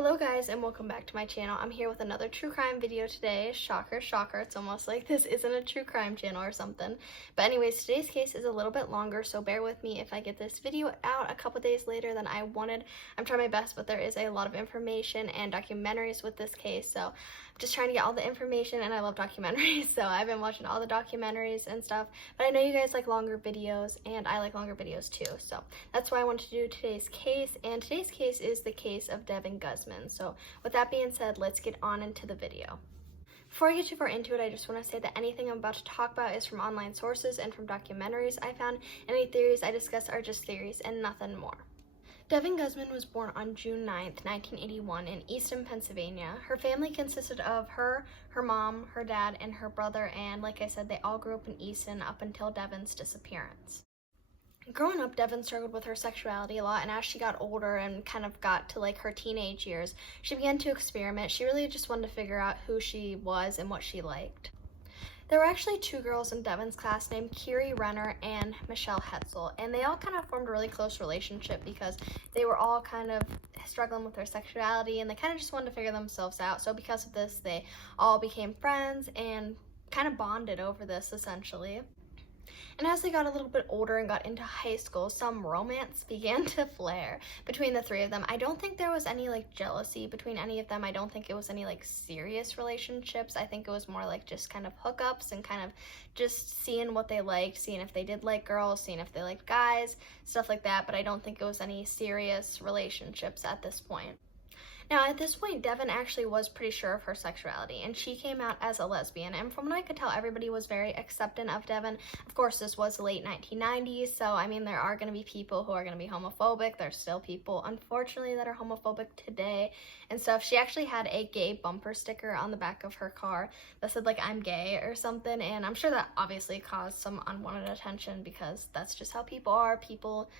Hello guys and welcome back to my channel. I'm here with another true crime video today. Shocker, shocker. It's almost like this isn't a true crime channel or something. But anyways, today's case is a little bit longer, so bear with me if I get this video out a couple days later than I wanted. I'm trying my best, but there is a lot of information and documentaries with this case, so I'm just trying to get all the information, and I love documentaries, so I've been watching all the documentaries and stuff. But I know you guys like longer videos, and I like longer videos too, so that's why I wanted to do today's case. And today's case is the case of Devon Guzman. So with that being said, let's get on into the video. Before I get too far into it, I just want to say that anything I'm about to talk about is from online sources and from documentaries I found. Any theories I discuss are just theories and nothing more. Devon Guzman was born on June 9th, 1981 in Easton, Pennsylvania. Her family consisted of her mom, her dad, and her brother, and like I said, they all grew up in Easton up until Devon's disappearance. Growing up, Devon struggled with her sexuality a lot, and as she got older and kind of got to like her teenage years, she began to experiment. She really just wanted to figure out who she was and what she liked. There were actually two girls in Devon's class named Kiri Renner and Michelle Hetzel, and they all kind of formed a really close relationship because they were all kind of struggling with their sexuality and they kind of just wanted to figure themselves out. So because of this, they all became friends and kind of bonded over this essentially. And as they got a little bit older and got into high school, some romance began to flare between the three of them. I don't think there was any like jealousy between any of them. I don't think it was any like serious relationships. I think it was more like just kind of hookups and kind of just seeing what they liked, seeing if they did like girls, seeing if they liked guys, stuff like that. But I don't think it was any serious relationships at this point. Now, at this point, Devon actually was pretty sure of her sexuality, and she came out as a lesbian, and from what I could tell, everybody was very accepting of Devon. Of course, this was the late 1990s, so I mean, there are going to be people who are going to be homophobic. There's still people, unfortunately, that are homophobic today and stuff. She actually had a gay bumper sticker on the back of her car that said, like, "I'm gay" or something, and I'm sure that obviously caused some unwanted attention because that's just how people are. People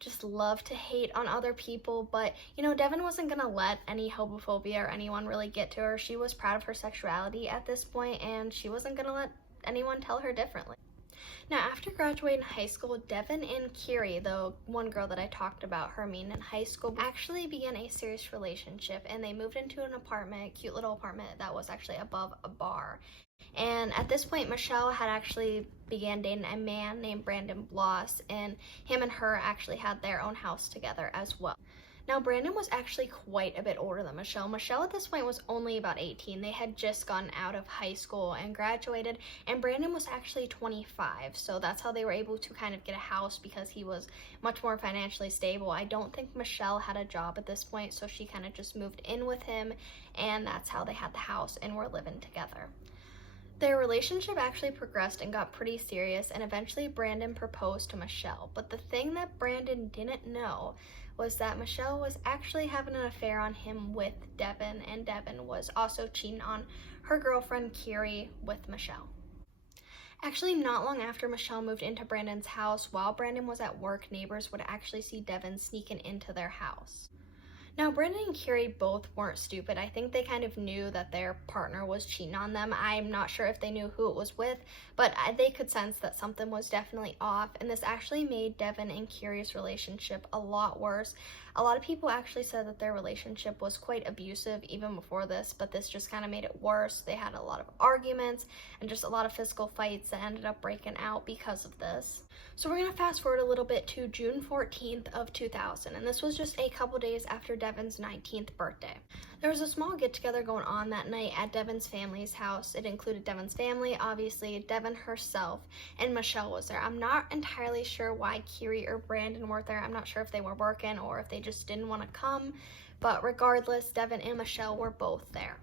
just love to hate on other people, but you know, Devon wasn't gonna let any homophobia or anyone really get to her. She was proud of her sexuality at this point, and she wasn't gonna let anyone tell her differently. Now, after graduating high school, Devon and Kiri, the one girl that I talked about, her in high school, actually began a serious relationship, and they moved into an apartment, a cute little apartment that was actually above a bar. And at this point, Michelle had actually began dating a man named Brandon Bloss, and him and her actually had their own house together as well. Now, Brandon was actually quite a bit older than Michelle. Michelle at this point was only about 18. They had just gotten out of high school and graduated, and Brandon was actually 25. So that's how they were able to kind of get a house, because he was much more financially stable. I don't think Michelle had a job at this point, so she kind of just moved in with him, and that's how they had the house and were living together. Their relationship actually progressed and got pretty serious, and eventually Brandon proposed to Michelle. But the thing that Brandon didn't know was that Michelle was actually having an affair on him with Devon, and Devon was also cheating on her girlfriend Kiri with Michelle. Actually, not long after Michelle moved into Brandon's house, while Brandon was at work, neighbors would actually see Devon sneaking into their house. Now, Brandon and Kiri both weren't stupid. I think they kind of knew that their partner was cheating on them. I'm not sure if they knew who it was with, but they could sense that something was definitely off, and this actually made Devon and Kiri's relationship a lot worse. A lot of people actually said that their relationship was quite abusive even before this, but this just kind of made it worse. They had a lot of arguments and just a lot of physical fights that ended up breaking out because of this. So we're going to fast forward a little bit to June 14th of 2000, and this was just a couple days after Devon's 19th birthday. There was a small get-together going on that night at Devon's family's house. It included Devon's family, obviously, Devon herself, and Michelle was there. I'm not entirely sure why Kiri or Brandon weren't there. I'm not sure if they were working or if they just didn't want to come, but regardless, Devon and Michelle were both there.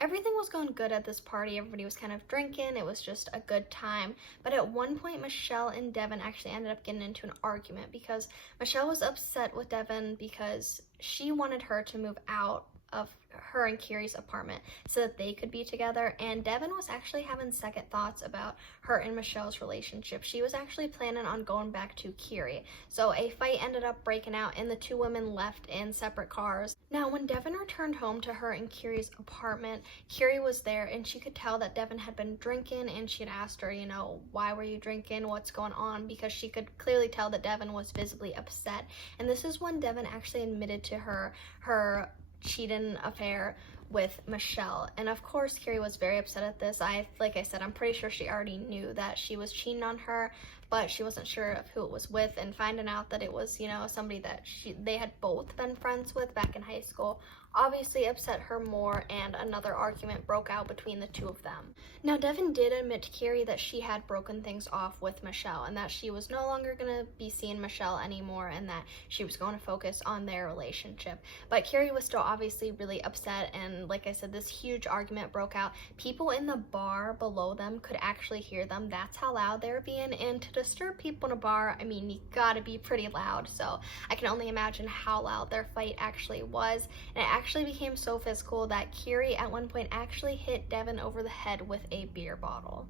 Everything was going good at this party. Everybody was kind of drinking. It was just a good time. But at one point, Michelle and Devon actually ended up getting into an argument because Michelle was upset with Devon because she wanted her to move out of her and Kiri's apartment so that they could be together, and Devon was actually having second thoughts about her and Michelle's relationship. She was actually planning on going back to Kiri. So a fight ended up breaking out and the two women left in separate cars. Now when Devon returned home to her and Kiri's apartment, Kiri was there and she could tell that Devon had been drinking, and she had asked her, you know, why were you drinking? What's going on? Because she could clearly tell that Devon was visibly upset. And this is when Devon actually admitted to her cheating affair with Michelle. And of course Kiri was very upset at this. Like I said, I'm pretty sure she already knew that she was cheating on her, but she wasn't sure of who it was with, and finding out that it was, you know, somebody that they had both been friends with back in high school obviously upset her more, and another argument broke out between the two of them. Now Devon did admit to Kiri that she had broken things off with Michelle and that she was no longer going to be seeing Michelle anymore, and that she was going to focus on their relationship. But Kiri was still obviously really upset, and like I said, this huge argument broke out. People in the bar below them could actually hear them. That's how loud they were being, and to disturb people in a bar, I mean, you gotta be pretty loud. So I can only imagine how loud their fight actually was, and it actually became so physical that Kiri at one point actually hit Devon over the head with a beer bottle.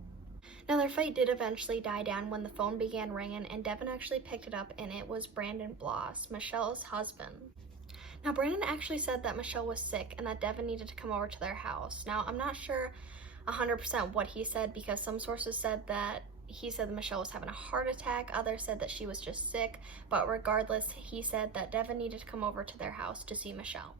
Now their fight did eventually die down when the phone began ringing, and Devon actually picked it up, and it was Brandon Bloss, Michelle's husband. Now Brandon actually said that Michelle was sick and that Devon needed to come over to their house. Now I'm not sure 100% what he said, because some sources said that he said that Michelle was having a heart attack, others said that she was just sick, but regardless, he said that Devon needed to come over to their house to see Michelle.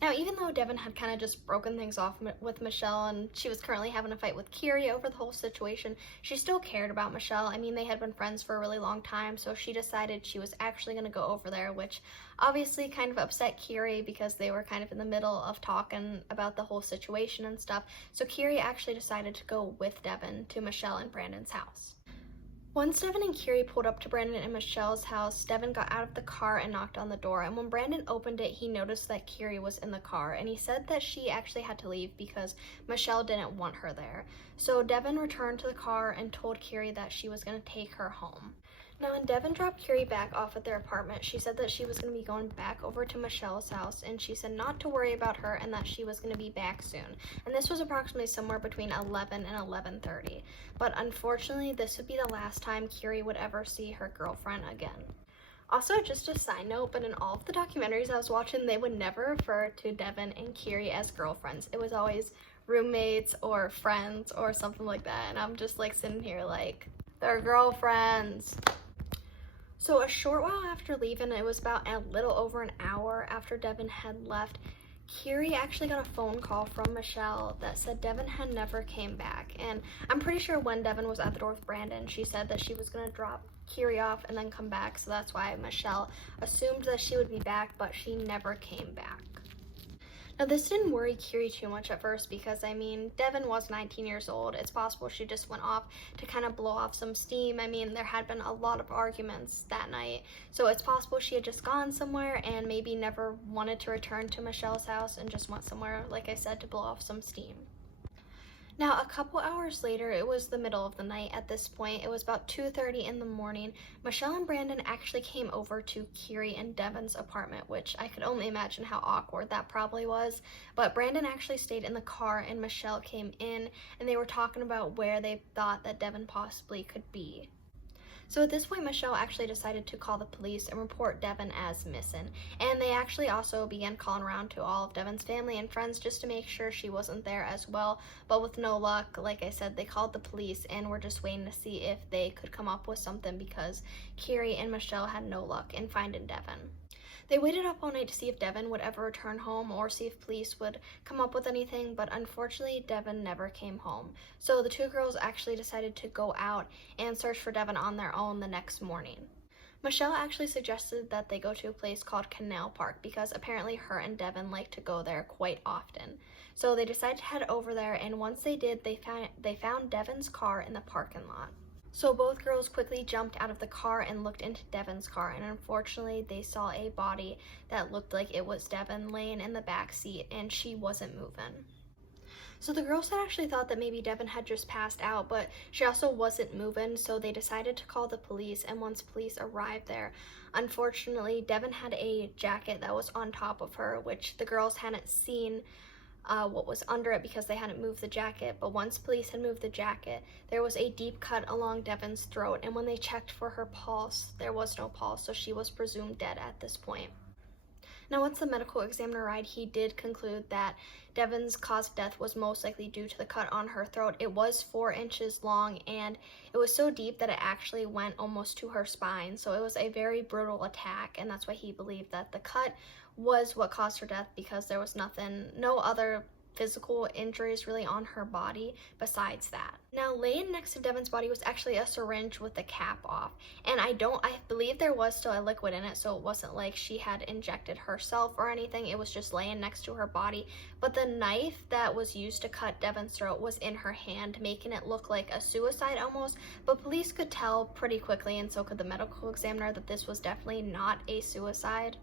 Now, even though Devon had kind of just broken things off with Michelle, and she was currently having a fight with Kiri over the whole situation, she still cared about Michelle. I mean, they had been friends for a really long time, so she decided she was actually going to go over there, which obviously kind of upset Kiri because they were kind of in the middle of talking about the whole situation and stuff. So Kiri actually decided to go with Devon to Michelle and Brandon's house. Once Devon and Kiri pulled up to Brandon and Michelle's house, Devon got out of the car and knocked on the door, and when Brandon opened it, he noticed that Kiri was in the car, and he said that she actually had to leave because Michelle didn't want her there. So Devon returned to the car and told Kiri that she was going to take her home. Now, when Devon dropped Kiri back off at their apartment, she said that she was going to be going back over to Michelle's house, and she said not to worry about her and that she was going to be back soon. And this was approximately somewhere between 11 and 11:30. But unfortunately, this would be the last time Kiri would ever see her girlfriend again. Also, just a side note, but in all of the documentaries I was watching, they would never refer to Devon and Kiri as girlfriends. It was always roommates or friends or something like that, and I'm just like sitting here like, they're girlfriends. So a short while after leaving, it was about a little over an hour after Devon had left, Kiri actually got a phone call from Michelle that said Devon had never came back. And I'm pretty sure when Devon was at the door with Brandon, she said that she was going to drop Kiri off and then come back. So that's why Michelle assumed that she would be back, but she never came back. Now, this didn't worry Kiri too much at first because, I mean, Devon was 19 years old. It's possible she just went off to kind of blow off some steam. I mean, there had been a lot of arguments that night, so it's possible she had just gone somewhere and maybe never wanted to return to Michelle's house and just went somewhere, like I said, to blow off some steam. Now, a couple hours later, it was the middle of the night at this point. It was about 2:30 in the morning. Michelle and Brandon actually came over to Kiri and Devon's apartment, which I could only imagine how awkward that probably was. But Brandon actually stayed in the car and Michelle came in, and they were talking about where they thought that Devon possibly could be. So at this point, Michelle actually decided to call the police and report Devon as missing. And they actually also began calling around to all of Devon's family and friends just to make sure she wasn't there as well. But with no luck, like I said, they called the police and were just waiting to see if they could come up with something because Kiri and Michelle had no luck in finding Devon. They waited up all night to see if Devon would ever return home or see if police would come up with anything, but unfortunately, Devon never came home. So the two girls actually decided to go out and search for Devon on their own the next morning. Michelle actually suggested that they go to a place called Canal Park because apparently her and Devon like to go there quite often. So they decided to head over there, and once they did, they found Devon's car in the parking lot. So both girls quickly jumped out of the car and looked into Devon's car, and unfortunately they saw a body that looked like it was Devon laying in the back seat, and she wasn't moving. So the girls had actually thought that maybe Devon had just passed out, but she also wasn't moving, so they decided to call the police, and once police arrived there, unfortunately, Devon had a jacket that was on top of her, which the girls hadn't seen what was under it because they hadn't moved the jacket. But once police had moved the jacket, there was a deep cut along Devon's throat, and when they checked for her pulse, there was no pulse, so she was presumed dead at this point. Now, once the medical examiner arrived, he did conclude that Devon's cause of death was most likely due to the cut on her throat. It was 4 inches long, and it was so deep that it actually went almost to her spine, so it was a very brutal attack, and that's why he believed that the cut was what caused her death, because there was no other physical injuries really on her body besides that. Now, laying next to Devon's body was actually a syringe with the cap off, and I believe there was still a liquid in it, so it wasn't like she had injected herself or anything. It was just laying next to her body, but the knife that was used to cut Devon's throat was in her hand, making it look like a suicide almost, but police could tell pretty quickly, and so could the medical examiner, that this was definitely not a suicide.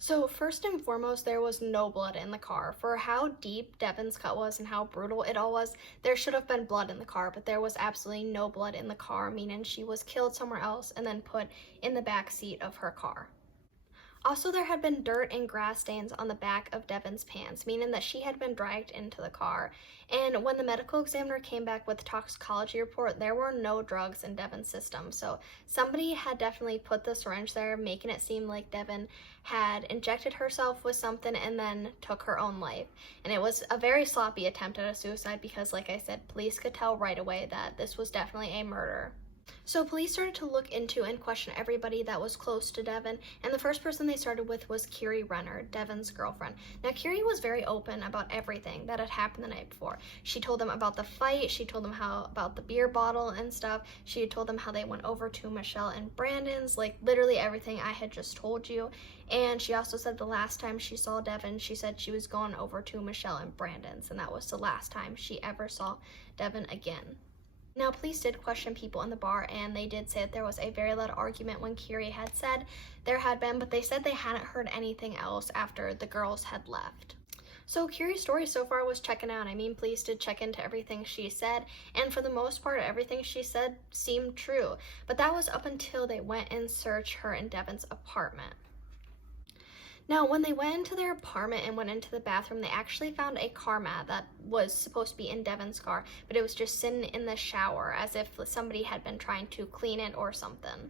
So first and foremost, there was no blood in the car. For how deep Devon's cut was and how brutal it all was, there should have been blood in the car, but there was absolutely no blood in the car, meaning she was killed somewhere else and then put in the back seat of her car. Also, there had been dirt and grass stains on the back of Devon's pants, meaning that she had been dragged into the car. And when the medical examiner came back with the toxicology report, there were no drugs in Devon's system. So somebody had definitely put the syringe there, making it seem like Devon had injected herself with something and then took her own life. And it was a very sloppy attempt at a suicide because, like I said, police could tell right away that this was definitely a murder. So police started to look into and question everybody that was close to Devon, and the first person they started with was Kiri Renner, Devon's girlfriend. Now, Kiri was very open about everything that had happened the night before. She told them about the fight, she told them about the beer bottle and stuff, she had told them how they went over to Michelle and Brandon's, like literally everything I had just told you. And she also said the last time she saw Devon, she said she was going over to Michelle and Brandon's, and that was the last time she ever saw Devon again. Now, police did question people in the bar, and they did say that there was a very loud argument when Kiri had said there had been, but they said they hadn't heard anything else after the girls had left. So Kiri's story so far was checking out. I mean, police did check into everything she said, and for the most part, everything she said seemed true. But that was up until they went and searched her and Devon's apartment. Now, when they went into their apartment and went into the bathroom, they actually found a car mat that was supposed to be in Devon's car, but it was just sitting in the shower as if somebody had been trying to clean it or something.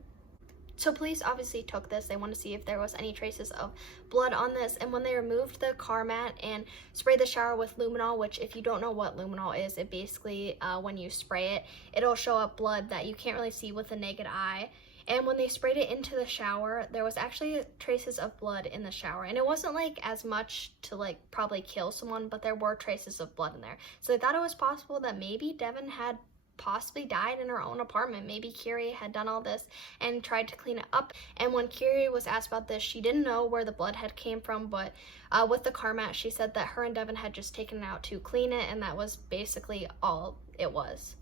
So police obviously took this. They wanted to see if there was any traces of blood on this, and when they removed the car mat and sprayed the shower with luminol, which if you don't know what luminol is, it basically, when you spray it, it'll show up blood that you can't really see with the naked eye. And when they sprayed it into the shower, there was actually traces of blood in the shower. And it wasn't like as much to like probably kill someone, but there were traces of blood in there. So they thought it was possible that maybe Devon had possibly died in her own apartment. Maybe Kiri had done all this and tried to clean it up. And when Kiri was asked about this, she didn't know where the blood had came from, but with the car mat, she said that her and Devon had just taken it out to clean it, and that was basically all it was.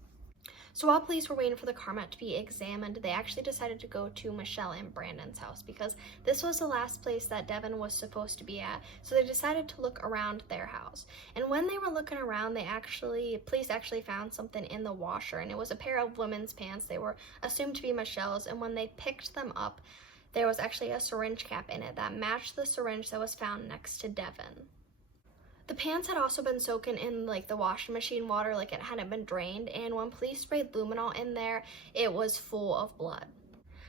So while police were waiting for the car mat to be examined, they actually decided to go to Michelle and Brandon's house because this was the last place that Devon was supposed to be at. So they decided to look around their house. And when they were looking around, police actually found something in the washer, and it was a pair of women's pants. They were assumed to be Michelle's, and when they picked them up, there was actually a syringe cap in it that matched the syringe that was found next to Devon. The pants had also been soaking in like the washing machine water, like it hadn't been drained, and when police sprayed luminol in there, it was full of blood.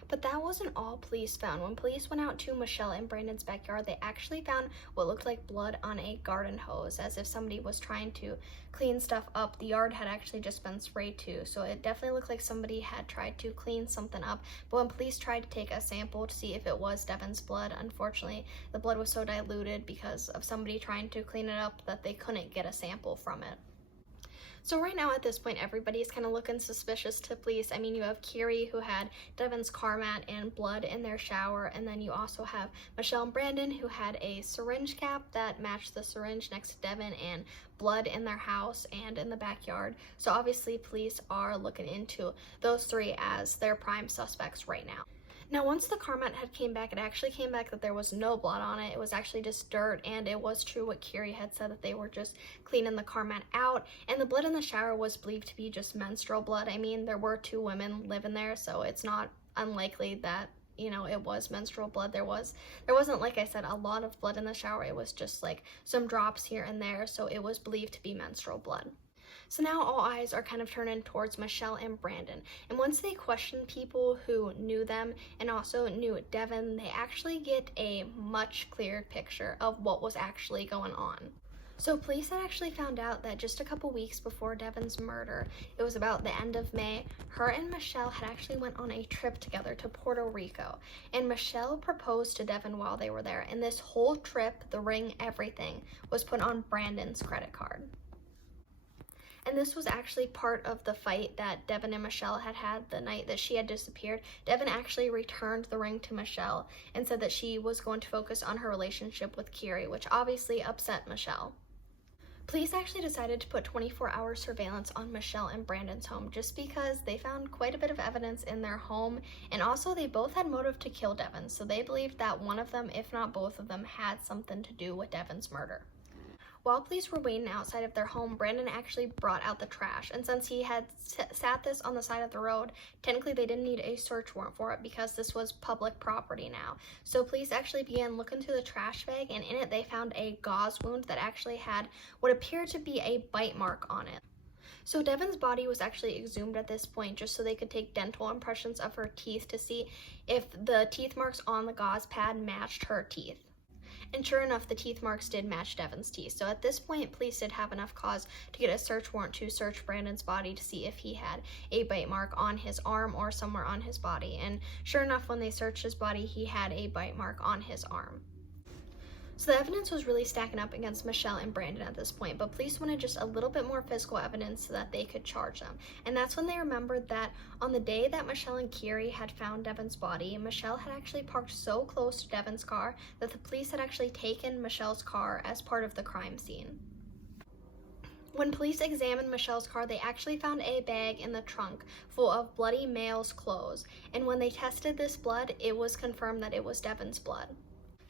But that wasn't all police found. When police went out to Michelle and Brandon's backyard, they actually found what looked like blood on a garden hose, as if somebody was trying to clean stuff up. The yard had actually just been sprayed too, so it definitely looked like somebody had tried to clean something up. But when police tried to take a sample to see if it was Devon's blood, unfortunately, the blood was so diluted because of somebody trying to clean it up that they couldn't get a sample from it. So right now at this point, everybody's kind of looking suspicious to police. I mean, you have Kiri, who had Devon's car mat and blood in their shower, and then you also have Michelle and Brandon, who had a syringe cap that matched the syringe next to Devon, and blood in their house and in the backyard. So obviously police are looking into those three as their prime suspects right now. Now, once the car mat had came back, it actually came back that there was no blood on it. It was actually just dirt, and it was true what Curie had said, that they were just cleaning the car mat out, and the blood in the shower was believed to be just menstrual blood. I mean, there were 2 women living there, so it's not unlikely that, you know, it was menstrual blood. There wasn't, like I said, a lot of blood in the shower. It was just like some drops here and there, so it was believed to be menstrual blood. So now all eyes are kind of turning towards Michelle and Brandon. And once they question people who knew them and also knew Devon, they actually get a much clearer picture of what was actually going on. So police had actually found out that just a couple weeks before Devon's murder, it was about the end of May, her and Michelle had actually went on a trip together to Puerto Rico. And Michelle proposed to Devon while they were there. And this whole trip, the ring, everything, was put on Brandon's credit card. And this was actually part of the fight that Devon and Michelle had had the night that she had disappeared. Devon actually returned the ring to Michelle and said that she was going to focus on her relationship with Curie, which obviously upset Michelle. Police actually decided to put 24-hour surveillance on Michelle and Brandon's home just because they found quite a bit of evidence in their home, and also they both had motive to kill Devon, so they believed that one of them, if not both of them, had something to do with Devon's murder. While police were waiting outside of their home, Brandon actually brought out the trash, and since he had sat this on the side of the road, technically they didn't need a search warrant for it because this was public property now. So police actually began looking through the trash bag, and in it they found a gauze wound that actually had what appeared to be a bite mark on it. So Devon's body was actually exhumed at this point just so they could take dental impressions of her teeth to see if the teeth marks on the gauze pad matched her teeth. And sure enough, the teeth marks did match Devon's teeth. So at this point, police did have enough cause to get a search warrant to search Brandon's body to see if he had a bite mark on his arm or somewhere on his body. And sure enough, when they searched his body, he had a bite mark on his arm. So the evidence was really stacking up against Michelle and Brandon at this point, but police wanted just a little bit more physical evidence so that they could charge them. And that's when they remembered that on the day that Michelle and Curie had found Devon's body, Michelle had actually parked so close to Devon's car that the police had actually taken Michelle's car as part of the crime scene. When police examined Michelle's car, they actually found a bag in the trunk full of bloody male's clothes. And when they tested this blood, it was confirmed that it was Devon's blood.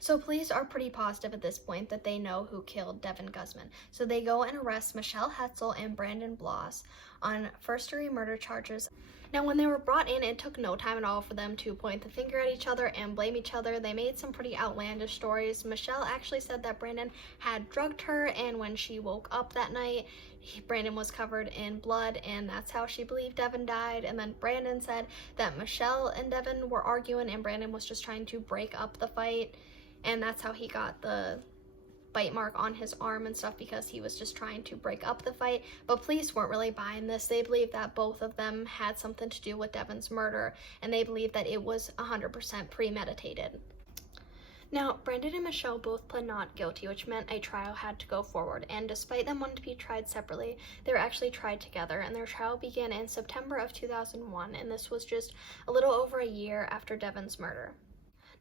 So police are pretty positive at this point that they know who killed Devon Guzman. So they go and arrest Michelle Hetzel and Brandon Bloss on first-degree murder charges. Now, when they were brought in, it took no time at all for them to point the finger at each other and blame each other. They made some pretty outlandish stories. Michelle actually said that Brandon had drugged her, and when she woke up that night, Brandon was covered in blood, and that's how she believed Devon died. And then Brandon said that Michelle and Devon were arguing, and Brandon was just trying to break up the fight. And that's how he got the bite mark on his arm and stuff, because he was just trying to break up the fight. But police weren't really buying this. They believed that both of them had something to do with Devon's murder, and they believed that it was 100% premeditated. Now, Brandon and Michelle both pled not guilty, which meant a trial had to go forward. And despite them wanting to be tried separately, they were actually tried together, and their trial began in September of 2001, and this was just a little over a year after Devon's murder.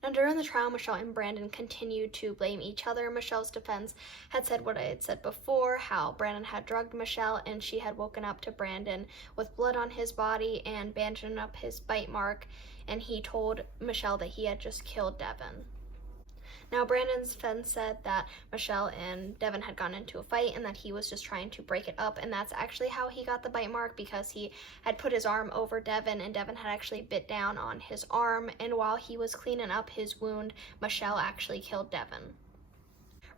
Now, during the trial, Michelle and Brandon continued to blame each other. Michelle's defense had said what I had said before, how Brandon had drugged Michelle and she had woken up to Brandon with blood on his body and bandaging up his bite mark, and he told Michelle that he had just killed Devon. Now, Brandon's defense said that Michelle and Devon had gotten into a fight and that he was just trying to break it up, and that's actually how he got the bite mark, because he had put his arm over Devon and Devon had actually bit down on his arm, and while he was cleaning up his wound, Michelle actually killed Devon.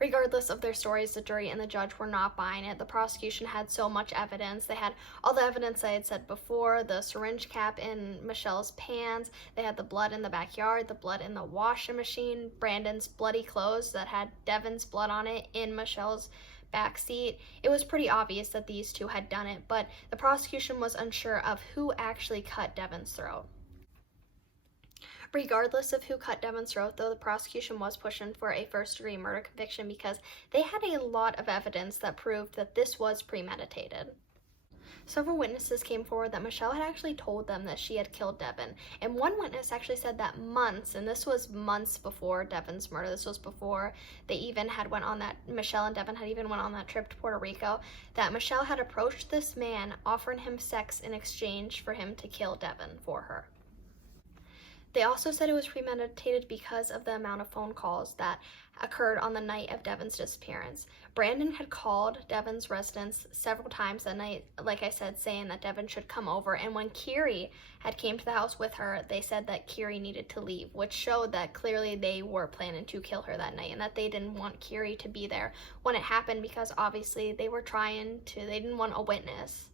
Regardless of their stories, the jury and the judge were not buying it. The prosecution had so much evidence. They had all the evidence I had said before, the syringe cap in Michelle's pants, they had the blood in the backyard, the blood in the washing machine, Brandon's bloody clothes that had Devon's blood on it in Michelle's backseat. It was pretty obvious that these two had done it, but the prosecution was unsure of who actually cut Devon's throat. Regardless of who cut Devon's throat, though, the prosecution was pushing for a first-degree murder conviction because they had a lot of evidence that proved that this was premeditated. Several witnesses came forward that Michelle had actually told them that she had killed Devon, and one witness actually said that months, and this was months before Devon's murder, this was before they even had went on that, Michelle and Devon had even went on that trip to Puerto Rico, that Michelle had approached this man offering him sex in exchange for him to kill Devon for her. They also said it was premeditated because of the amount of phone calls that occurred on the night of Devon's disappearance. Brandon had called Devon's residence several times that night, like I said, saying that Devon should come over, and when Kiri had came to the house with her, they said that Kiri needed to leave, which showed that clearly they were planning to kill her that night and that they didn't want Kiri to be there when it happened because obviously they didn't want a witness.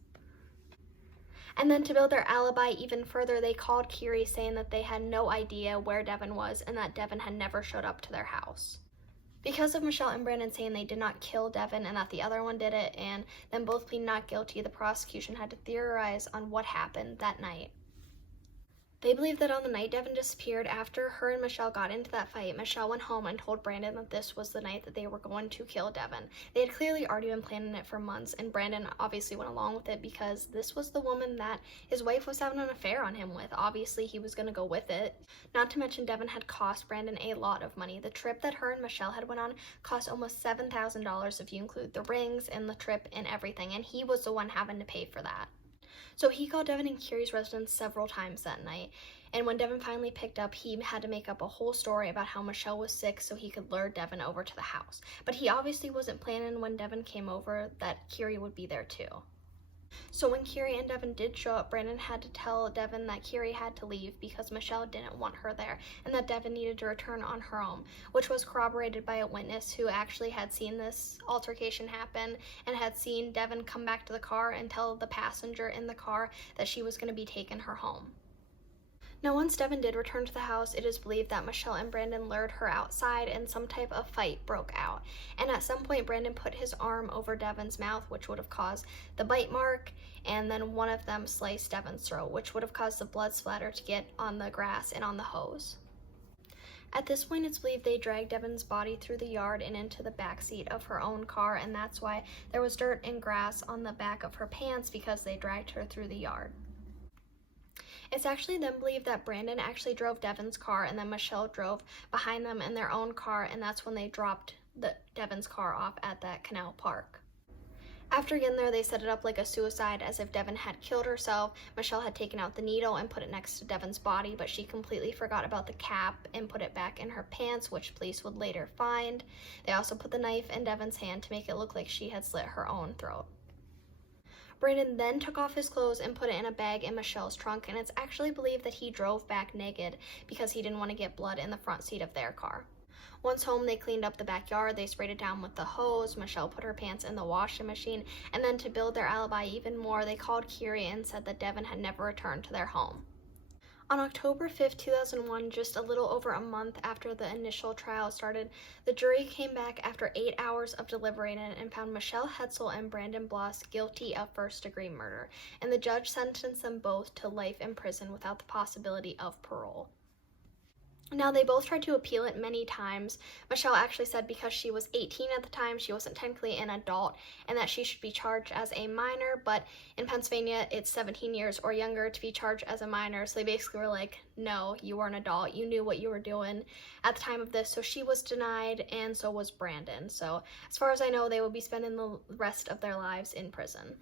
And then to build their alibi even further, they called Kiri saying that they had no idea where Devon was and that Devon had never showed up to their house. Because of Michelle and Brandon saying they did not kill Devon and that the other one did it, and them both pleading not guilty, the prosecution had to theorize on what happened that night. They believe that on the night Devon disappeared, after her and Michelle got into that fight, Michelle went home and told Brandon that this was the night that they were going to kill Devon. They had clearly already been planning it for months, and Brandon obviously went along with it because this was the woman that his wife was having an affair on him with. Obviously, he was going to go with it. Not to mention, Devon had cost Brandon a lot of money. The trip that her and Michelle had went on cost almost $7,000 if you include the rings and the trip and everything, and he was the one having to pay for that. So he called Devon and Kiri's residence several times that night, and when Devon finally picked up, he had to make up a whole story about how Michelle was sick so he could lure Devon over to the house. But he obviously wasn't planning when Devon came over that Kiri would be there too. So when Kiri and Devon did show up, Brandon had to tell Devon that Kiri had to leave because Michelle didn't want her there and that Devon needed to return on her own, which was corroborated by a witness who actually had seen this altercation happen and had seen Devon come back to the car and tell the passenger in the car that she was going to be taking her home. Now, once Devon did return to the house, it is believed that Michelle and Brandon lured her outside and some type of fight broke out. And at some point, Brandon put his arm over Devon's mouth, which would have caused the bite mark, and then one of them sliced Devon's throat, which would have caused the blood splatter to get on the grass and on the hose. At this point, it's believed they dragged Devon's body through the yard and into the back seat of her own car, and that's why there was dirt and grass on the back of her pants, because they dragged her through the yard. It's actually then believed that Brandon actually drove Devon's car and then Michelle drove behind them in their own car, and that's when they dropped Devon's car off at that canal park. After getting there, they set it up like a suicide, as if Devon had killed herself. Michelle had taken out the needle and put it next to Devon's body, but she completely forgot about the cap and put it back in her pants, which police would later find. They also put the knife in Devon's hand to make it look like she had slit her own throat. Brandon then took off his clothes and put it in a bag in Michelle's trunk, and it's actually believed that he drove back naked because he didn't want to get blood in the front seat of their car. Once home, they cleaned up the backyard, they sprayed it down with the hose, Michelle put her pants in the washing machine, and then to build their alibi even more, they called Kiri and said that Devon had never returned to their home. On October 5th, 2001, just a little over a month after the initial trial started, the jury came back after 8 hours of deliberating and found Michelle Hetzel and Brandon Bloss guilty of first-degree murder, and the judge sentenced them both to life in prison without the possibility of parole. Now, they both tried to appeal it many times. Michelle actually said because she was 18 at the time, she wasn't technically an adult, and that she should be charged as a minor, but in Pennsylvania, it's 17 years or younger to be charged as a minor, so they basically were like, no, you were an adult, you knew what you were doing at the time of this, so she was denied, and so was Brandon. So, as far as I know, they will be spending the rest of their lives in prison.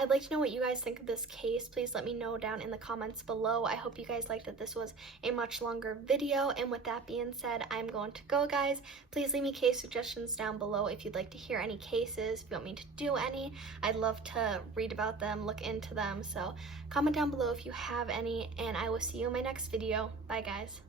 I'd like to know what you guys think of this case. Please let me know down in the comments below. I hope you guys liked that this was a much longer video. And with that being said, I'm going to go, guys. Please leave me case suggestions down below if you'd like to hear any cases, if you want me to do any. I'd love to read about them, look into them. So comment down below if you have any, and I will see you in my next video. Bye, guys.